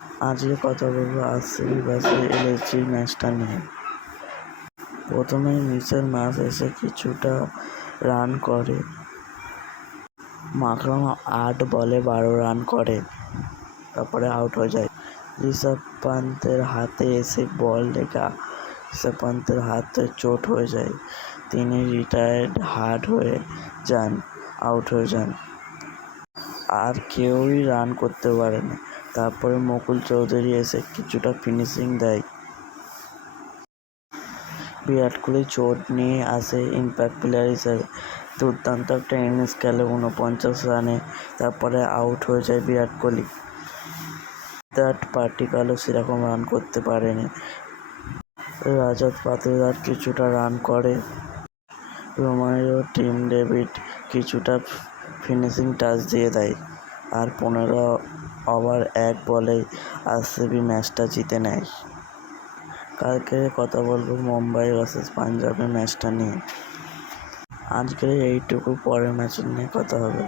আজকে কথা বলবো আরসিবি ভার্সেস এলএসজি ম্যাচটা নিয়ে। প্রথমে মিচেল মার্শ এসে কিছুটা রান করে। মাকরাম 8 বলে 12 রান করে, তারপরে আউট হয়ে যায়। ঋষভ পান্তের হাতে এসে বল লেগে ঋষভ পান্তের হাতে চোট হয়ে যায়। তিনি রিটায়ার্ড হার্ট হয়ে যান, আউট হয়ে যান। আর কেউই রান করতে পারে না। তারপরে মুকুল চৌধুরী এসে কিছুটা ফিনিশিং দেয়। বিরাট কোহলি চোট নিয়ে আসে ইম্প্যাক্ট প্লেয়ার হিসেবে। দুর্দান্ত একটা ইনিংস খেলে 49 রানে, তারপরে আউট হয়ে যায় বিরাট কোহলি। পাটিকালও সেরকম রান করতে পারেনি। রাজত পাতিদার কিছুটা রান করে। রোমারিও টিম ডেভিড কিছুটা ফিনিশিং টাচ দিয়ে দেয়। আর 15 ওভার 1 বলেই আরসিবি ম্যাচটা জিতে নেয়। কালকে কথা বলবো মুম্বাই ভার্সেস পাঞ্জাবের ম্যাচটা নিয়ে। আজকের এইটুকু, পরের ম্যাচ নিয়ে কথা হবে।